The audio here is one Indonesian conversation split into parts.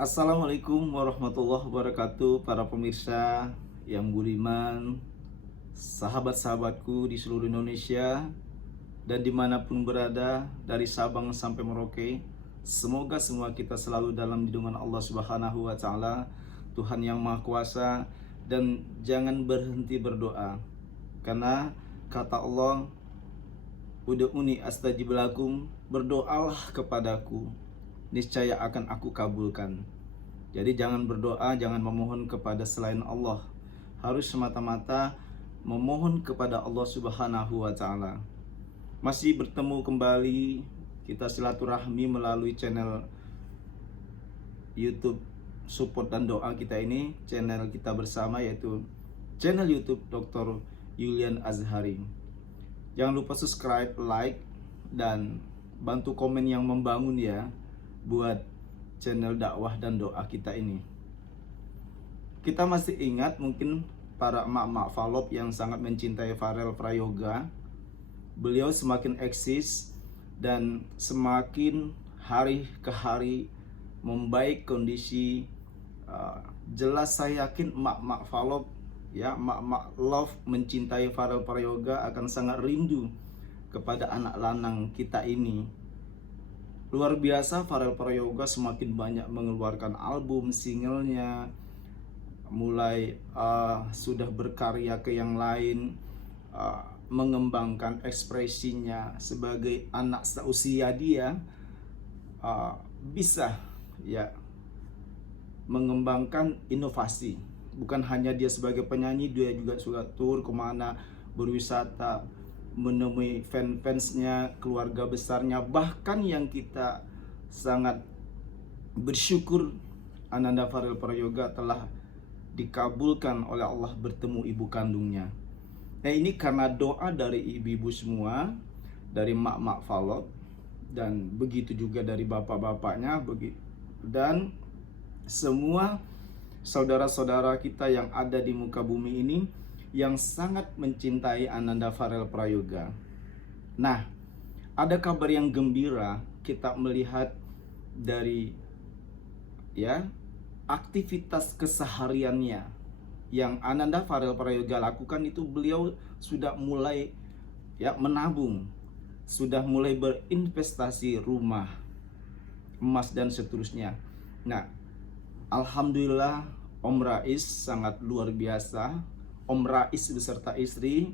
Assalamualaikum warahmatullahi wabarakatuh, para pemirsa yang budiman, sahabat-sahabatku di seluruh Indonesia dan dimanapun berada, dari Sabang sampai Merauke. Semoga semua kita selalu dalam lindungan Allah Subhanahu wa Ta'ala, Tuhan yang Maha Kuasa, dan jangan berhenti berdoa, karena kata Allah, "Ud'uni astajib lakum," berdoalah kepadaku, niscaya akan aku kabulkan. Jadi jangan berdoa, jangan memohon kepada selain Allah. Harus semata-mata memohon kepada Allah Subhanahu wa Ta'ala. Masih bertemu kembali, kita silaturahmi melalui channel YouTube support dan doa kita ini, channel kita bersama, yaitu channel YouTube Dr. Yulian Azhari. Jangan lupa subscribe, like, dan bantu komen yang membangun ya, buat channel dakwah dan doa kita ini. Kita masih ingat mungkin para emak-emak falop yang sangat mencintai Farel Prayoga. Beliau semakin eksis dan semakin hari ke hari membaik kondisi. Jelas saya yakin emak-emak falop ya, emak-emak love mencintai Farel Prayoga akan sangat rindu kepada anak lanang kita ini. Luar biasa, Farel Prayoga semakin banyak mengeluarkan album, singlenya, mulai sudah berkarya ke yang lain, mengembangkan ekspresinya sebagai anak seusia dia, bisa ya mengembangkan inovasi. Bukan hanya dia sebagai penyanyi, dia juga sudah tur kemana, berwisata, menemui fans-fansnya, keluarga besarnya. Bahkan yang kita sangat bersyukur, Ananda Farel Prayoga telah dikabulkan oleh Allah bertemu ibu kandungnya. Nah, ini karena doa dari ibu-ibu semua, dari mak-mak falop, dan begitu juga dari bapak-bapaknya, dan semua saudara-saudara kita yang ada di muka bumi ini yang sangat mencintai Ananda Farel Prayoga. Nah, ada kabar yang gembira kita melihat dari ya aktivitas kesehariannya yang Ananda Farel Prayoga lakukan itu. Beliau sudah mulai ya menabung, sudah mulai berinvestasi rumah, emas dan seterusnya. Nah, alhamdulillah Om Rais sangat luar biasa. Om Rais beserta istri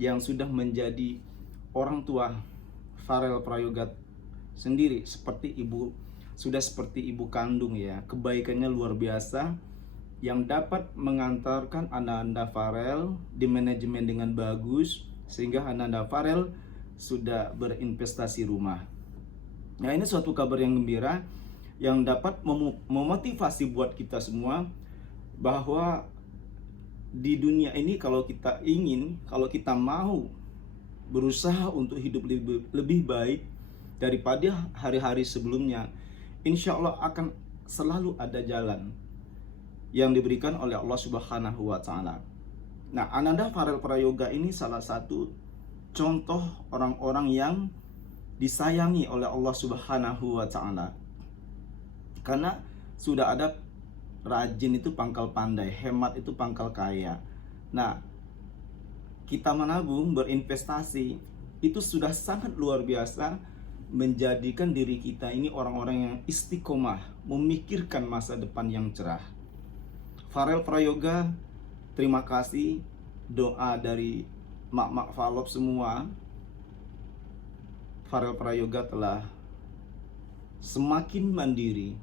yang sudah menjadi orang tua Farel Prayoga sendiri, sudah seperti ibu kandung ya. Kebaikannya luar biasa yang dapat mengantarkan Ananda Farel di manajemen dengan bagus, sehingga Ananda Farel sudah berinvestasi rumah. Nah, ini suatu kabar yang gembira yang dapat memotivasi buat kita semua bahwa di dunia ini kalau kita mau berusaha untuk hidup lebih baik daripada hari-hari sebelumnya, insya Allah akan selalu ada jalan yang diberikan oleh Allah Subhanahu wa Ta'ala. Nah, Ananda Farel Prayoga ini salah satu contoh orang-orang yang disayangi oleh Allah Subhanahu wa Ta'ala, karena sudah ada rajin itu pangkal pandai, hemat itu pangkal kaya. Nah, kita menabung, berinvestasi itu sudah sangat luar biasa, menjadikan diri kita ini orang-orang yang istiqomah, memikirkan masa depan yang cerah. Farel Prayoga, terima kasih doa dari mak-mak falop semua. Farel Prayoga telah semakin mandiri,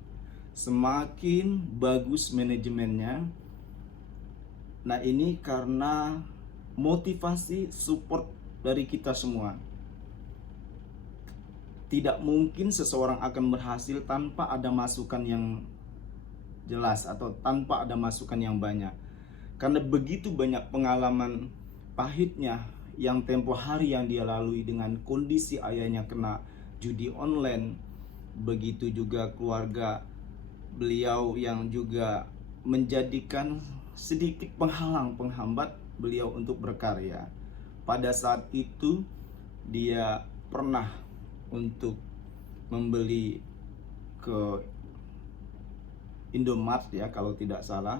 semakin bagus manajemennya. Nah, ini karena motivasi support dari kita semua. Tidak mungkin seseorang akan berhasil tanpa ada masukan yang jelas atau tanpa ada masukan yang banyak. Karena begitu banyak pengalaman pahitnya yang tempo hari yang dia lalui dengan kondisi ayahnya kena judi online. Begitu juga keluarga beliau yang juga menjadikan sedikit penghambat beliau untuk berkarya. Pada saat itu dia pernah untuk membeli ke Indomart ya kalau tidak salah,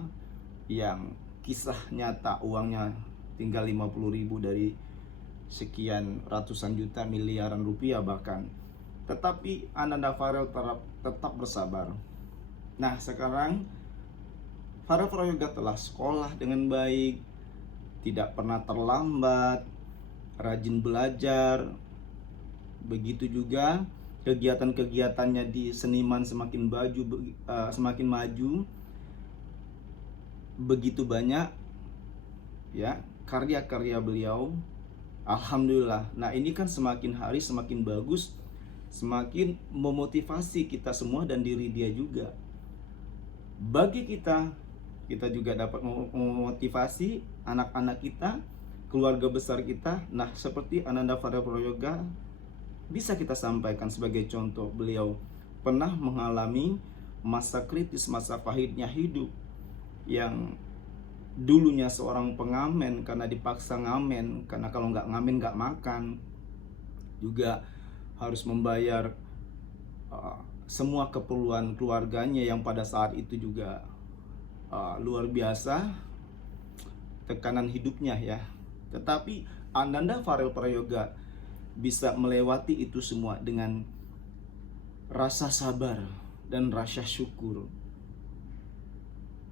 yang kisah nyata uangnya tinggal 50.000 dari sekian ratusan juta miliaran rupiah bahkan. Tetapi Ananda Farel tetap bersabar. Nah sekarang Farel Prayoga telah sekolah dengan baik, tidak pernah terlambat, rajin belajar. Begitu juga kegiatan-kegiatannya di seniman semakin maju. Begitu banyak ya karya-karya beliau. Alhamdulillah. Nah ini kan semakin hari semakin bagus, semakin memotivasi kita semua dan diri dia juga. Bagi kita juga dapat memotivasi anak-anak kita, keluarga besar kita. Nah seperti Ananda Farel Prayoga bisa kita sampaikan sebagai contoh, beliau pernah mengalami masa kritis, masa pahitnya hidup, yang dulunya seorang pengamen karena dipaksa ngamen, karena kalau nggak ngamen nggak makan, juga harus membayar semua keperluan keluarganya yang pada saat itu juga luar biasa tekanan hidupnya ya. Tetapi Ananda Farel Prayoga bisa melewati itu semua dengan rasa sabar dan rasa syukur.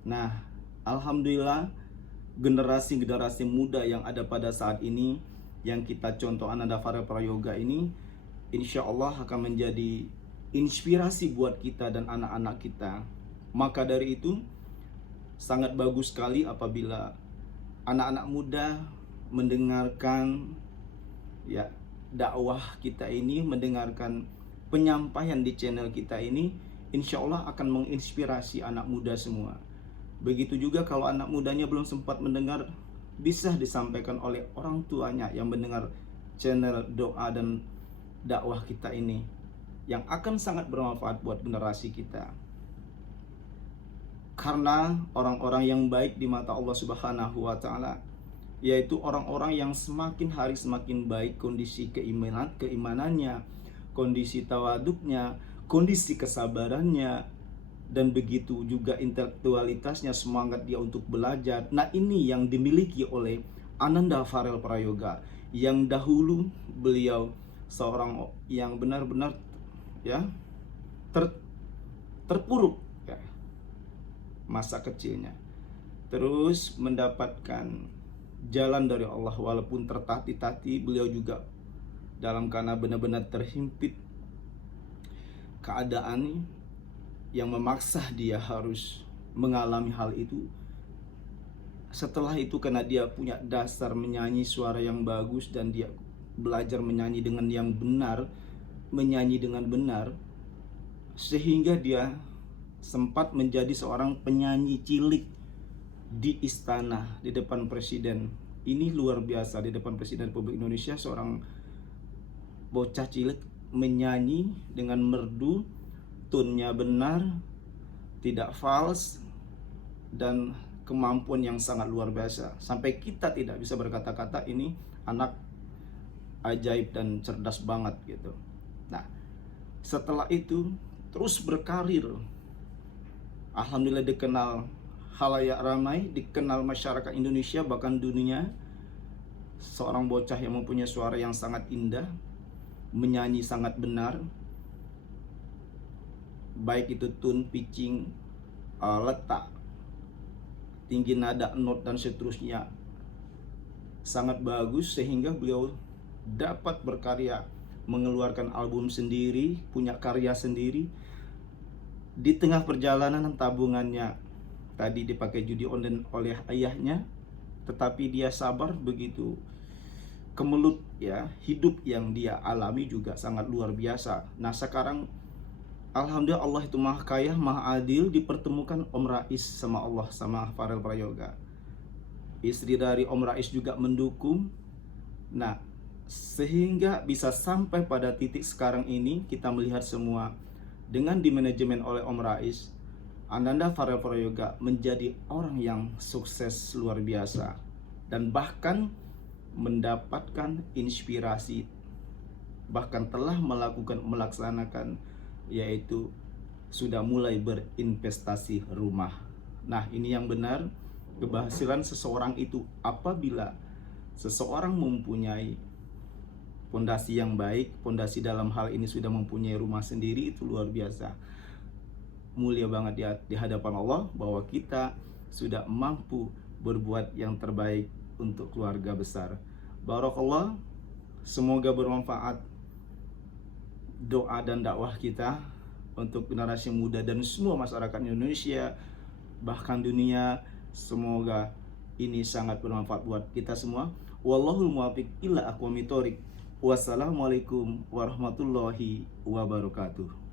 Nah, alhamdulillah generasi-generasi muda yang ada pada saat ini, yang kita contoh Ananda Farel Prayoga ini, insya Allah akan menjadi inspirasi buat kita dan anak-anak kita. Maka dari itu sangat bagus sekali apabila anak-anak muda mendengarkan ya dakwah kita ini, mendengarkan penyampaian di channel kita ini, insya Allah akan menginspirasi anak muda semua. Begitu juga kalau anak mudanya belum sempat mendengar, bisa disampaikan oleh orang tuanya yang mendengar channel doa dan dakwah kita ini, yang akan sangat bermanfaat buat generasi kita. Karena orang-orang yang baik di mata Allah Subhanahu wa Ta'ala, yaitu orang-orang yang semakin hari semakin baik kondisi keimanannya, kondisi tawaduknya, kondisi kesabarannya, dan begitu juga intelektualitasnya, semangat dia untuk belajar. Nah ini yang dimiliki oleh Ananda Farel Prayoga, yang dahulu beliau seorang yang benar-benar ya terpuruk ya, masa kecilnya, terus mendapatkan jalan dari Allah walaupun tertatih-tatih. Beliau juga dalam karena benar-benar terhimpit keadaan yang memaksa dia harus mengalami hal itu. Setelah itu karena dia punya dasar menyanyi suara yang bagus dan dia belajar menyanyi dengan yang benar, menyanyi dengan benar, sehingga dia sempat menjadi seorang penyanyi cilik di istana, di depan presiden. Ini luar biasa, di depan Presiden Republik Indonesia seorang bocah cilik menyanyi dengan merdu, tune-nya benar, tidak fals, dan kemampuan yang sangat luar biasa. Sampai kita tidak bisa berkata-kata ini anak ajaib dan cerdas banget gitu. Nah, setelah itu terus berkarir. Alhamdulillah dikenal halayak ramai, dikenal masyarakat Indonesia bahkan dunia. Seorang bocah yang mempunyai suara yang sangat indah, menyanyi sangat benar, baik itu tune, pitching, letak, tinggi nada, note dan seterusnya, sangat bagus sehingga beliau dapat berkarya, mengeluarkan album sendiri, punya karya sendiri. Di tengah perjalanan tabungannya tadi dipakai judi online oleh ayahnya, tetapi dia sabar, begitu kemelut ya. Hidup yang dia alami juga sangat luar biasa. Nah sekarang alhamdulillah Allah itu maha kaya, maha adil, dipertemukan Om Rais sama Allah, sama Farel Prayoga. Istri dari Om Rais juga mendukung. Nah sehingga bisa sampai pada titik sekarang ini kita melihat semua dengan dimanajemen oleh Om Rais, Ananda Farel Prayoga menjadi orang yang sukses luar biasa dan bahkan mendapatkan inspirasi, bahkan telah melaksanakan yaitu sudah mulai berinvestasi rumah. Nah, ini yang benar. Keberhasilan seseorang itu apabila seseorang mempunyai pondasi yang baik, pondasi dalam hal ini sudah mempunyai rumah sendiri, itu luar biasa. Mulia banget di hadapan Allah bahwa kita sudah mampu berbuat yang terbaik untuk keluarga besar. Barakallah, semoga bermanfaat doa dan dakwah kita untuk generasi muda dan semua masyarakat Indonesia, bahkan dunia. Semoga ini sangat bermanfaat buat kita semua. Wallahul muwaffiq ila aqwamit thoriq. Wassalamualaikum warahmatullahi wabarakatuh.